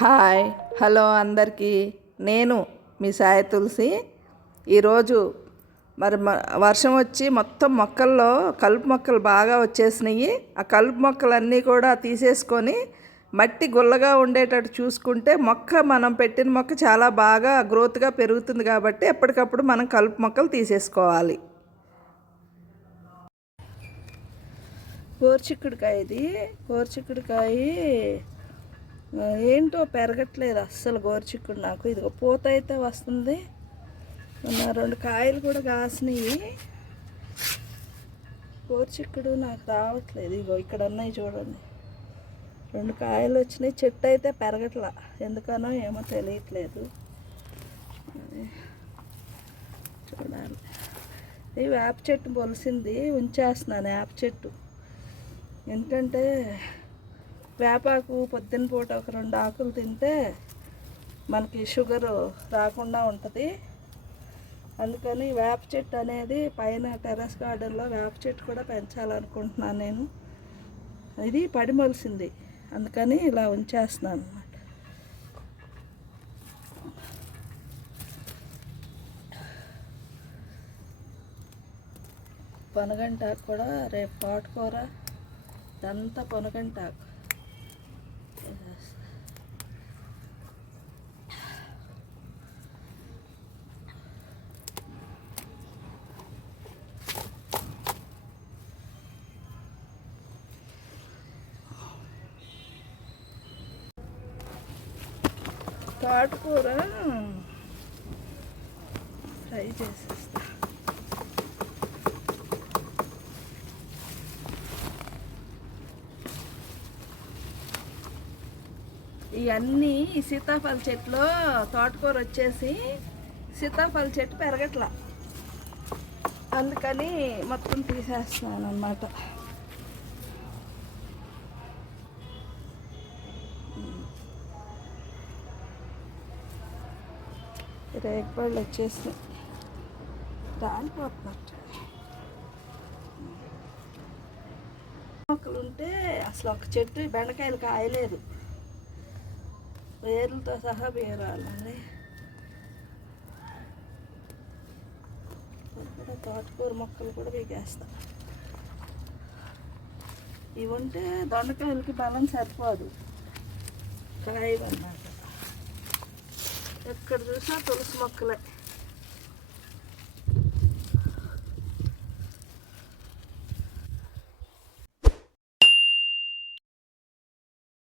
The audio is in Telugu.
హాయ్ హలో అందరికీ. నేను మీ సాయి తులసి. ఈరోజు వర్షం వచ్చి మొత్తం మొక్కల్లో కలుపు మొక్కలు బాగా వచ్చేసినాయి. ఆ కలుపు మొక్కలన్నీ కూడా తీసేసుకొని మట్టి గుల్లగా ఉండేటట్టు చూసుకుంటే మనం పెట్టిన మొక్క చాలా బాగా గ్రోత్గా పెరుగుతుంది. కాబట్టి ఎప్పటికప్పుడు మనం కలుపు మొక్కలు తీసేసుకోవాలి. గోరుచిక్కుడుకాయ ఇది. గోరుచిక్కుడుకాయ ఏంటో పెరగట్లేదు అస్సలు గోరుచిక్కుడు. నాకు ఇదిగో పూత అయితే వస్తుంది. 2 కాయలు కూడా కాసినాయి. గోరుచిక్కుడు నాకు రావట్లేదు. ఇగో ఇక్కడ ఉన్నాయి చూడండి, 2 కాయలు వచ్చినాయి. చెట్టు అయితే పెరగట్లా, ఎందుకనో ఏమో తెలియట్లేదు. చూడాలి. ఈ వేప చెట్టు పొలిసింది, ఉంచేస్తున్నాను వేప చెట్టు. ఎందుకంటే వేపాకు పొద్దున్న పూట ఒక 2 ఆకులు తింటే మనకి షుగరు రాకుండా ఉంటుంది. అందుకని వేప చెట్టు అనేది పైన టెర్రస్ గార్డెన్లో వేప చెట్టు కూడా పెంచాలనుకుంటున్నాను నేను. ఇది పడి మొలిసింది, అందుకని ఇలా ఉంచేస్తున్నాను అన్నమాట. పొనగంటాకు కూడా రేపు తోటకూర, ఇదంతా పొనగంటాకు. తోటకూర ఫ్రై చేసేస్తా. ఇవన్నీ సీతాఫల చెట్లు, తోటకూర వచ్చేసి సీతాఫల చెట్టు పెరగట్లా, అందుకని మొత్తం తీసేస్తున్నాను అన్నమాట. రేగుపళ్ళు వచ్చేసి రాలిపోతున్నట్టు. మొక్కలు ఉంటే అసలు ఒక చెట్టు బెండకాయలు కాయలేదు, వేర్లతో సహా బీరాలండి. కూడా తోటకూర మొక్కలు కూడా పీకేస్తా. ఇవి ఉంటే దొండకాయలకి బలం సరిపోదు, కాయలు అన్నమాట. ఎక్కడ చూసినా తులసి మొక్కలే.